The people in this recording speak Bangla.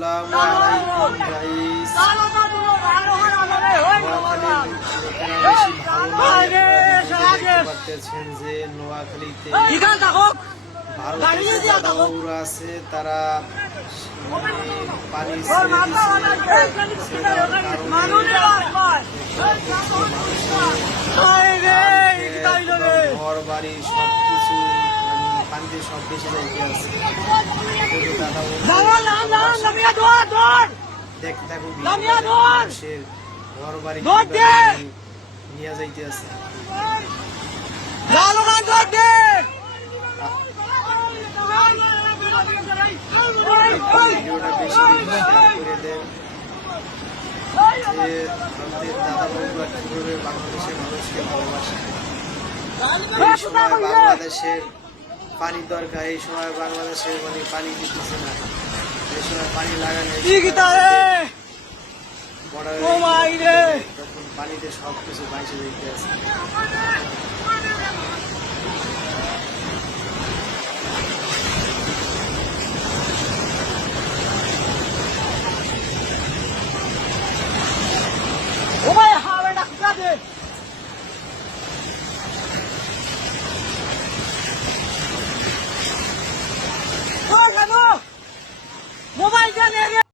আসসালামু আলাইকুম গাইস। পারতেছেন যে নোয়াখালীতে ভারতের দাদাবাবুরা আছে, তারা পানি ঘর বাড়ি সবকিছু পানিতে সব বেশি যাইতে আছে। দেখতে থাকুন মানুষের ঘর বাড়ি নিয়ে যাইতে আছে। ভিডিওটা বেশি শেয়ার করে দেন যে দাদাবাবুরা কিভাবে বাংলাদেশের মানুষকে ভালোবাসে। এই সময় বাংলাদেশের পানি দরকার, এই সময় বাংলাদেশের পানি দিতেছে না, এই সময় পানি লাগানো তখন পানিতে সবকিছু বাইসে দিতে আছে।